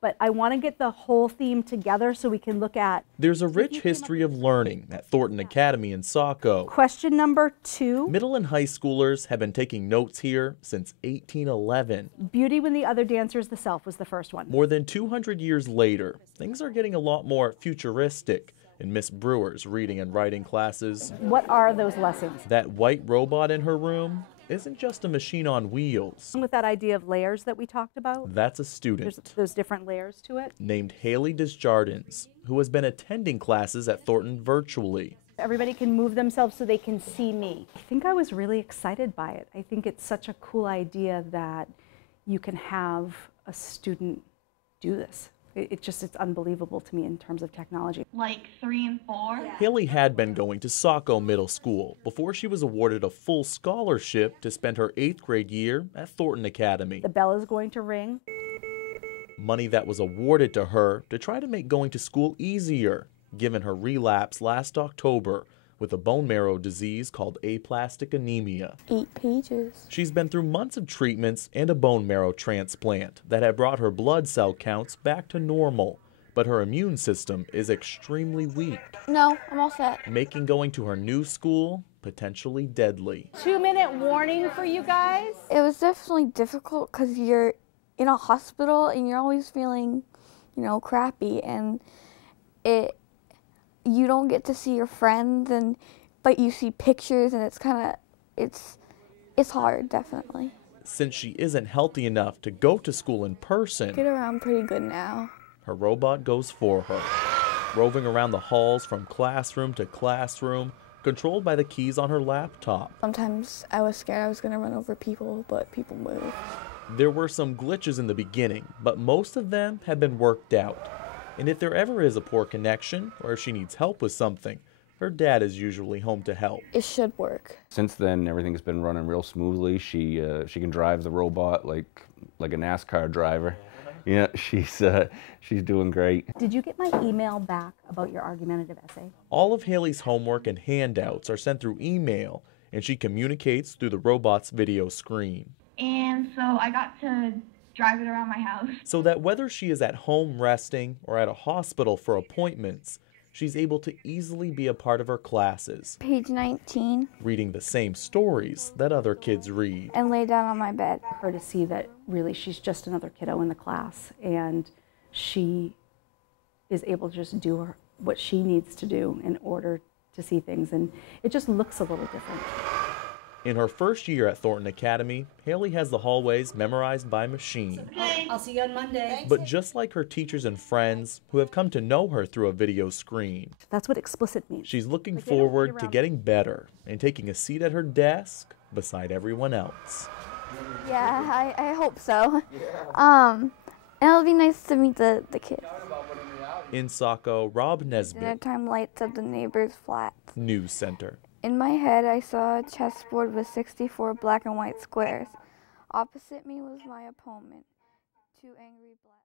but I want to get the whole theme together so we can look at. There's a rich history of learning at Thorton Academy in Saco. Question number 2. Middle and high schoolers have been taking notes here since 1811. Beauty when the other dancers the self was the first one. More than 200 years later, things are getting a lot more futuristic in Miss Brewer's reading and writing classes. What are those lessons? That white robot in her room isn't just a machine on wheels. With that idea of layers that we talked about, That's a student there's different layers to it. named Haley Desjardins, who has been attending classes at Thornton virtually. Everybody can move themselves so they can see me. I think I was really excited by it. I think it's such a cool idea that you can have a student do this. It's unbelievable to me in terms of technology. Like 3 and 4? Yeah. Haley had been going to Saco Middle School before she was awarded a full scholarship to spend her 8th grade year at Thornton Academy. The bell is going to ring. Money that was awarded to her to try to make going to school easier, given her relapse last October with a bone marrow disease called Aplastic Anemia. 8 pages. She's been through months of treatments and a bone marrow transplant that have brought her blood cell counts back to normal, but her immune system is extremely weak, No, I'm all set. making going to her new school potentially deadly. 2-minute warning for you guys. It was definitely difficult because you're in a hospital and you're always feeling, crappy, and you don't get to see your friends, but you see pictures, and it's hard, definitely. Since she isn't healthy enough to go to school in person, Get around pretty good now. her robot goes for her, roving around the halls from classroom to classroom, controlled by the keys on her laptop. Sometimes I was scared I was going to run over people, but people move. There were some glitches in the beginning, but most of them have been worked out. And if there ever is a poor connection, or if she needs help with something, her dad is usually home to help. It should work. Since then, everything's been running real smoothly. She can drive the robot like a NASCAR driver. Yeah, she's doing great. Did you get my email back about your argumentative essay? All of Haley's homework and handouts are sent through email, and she communicates through the robot's video screen. And so I got to drive it around my house. So that whether she is at home resting or at a hospital for appointments, she's able to easily be a part of her classes, Page 19. reading the same stories that other kids read. And lay down on my bed. Her to see that really she's just another kiddo in the class, and she is able to just do what she needs to do in order to see things, and it just looks a little different. In her first year at Thornton Academy, Haley has the hallways memorized by machine. Okay. I'll see you on Monday. But just like her teachers and friends who have come to know her through a video screen, That's what explicit means. she's looking Like, they don't forward read to around. getting better and taking a seat at her desk beside everyone else. Yeah, I hope so. And it'll be nice to meet the kids. In Saco, Rob Dinner Nesbitt, time lights up the neighbor's flats. News Center. In my head, I saw a chessboard with 64 black and white squares. Opposite me was my opponent, 2 angry black.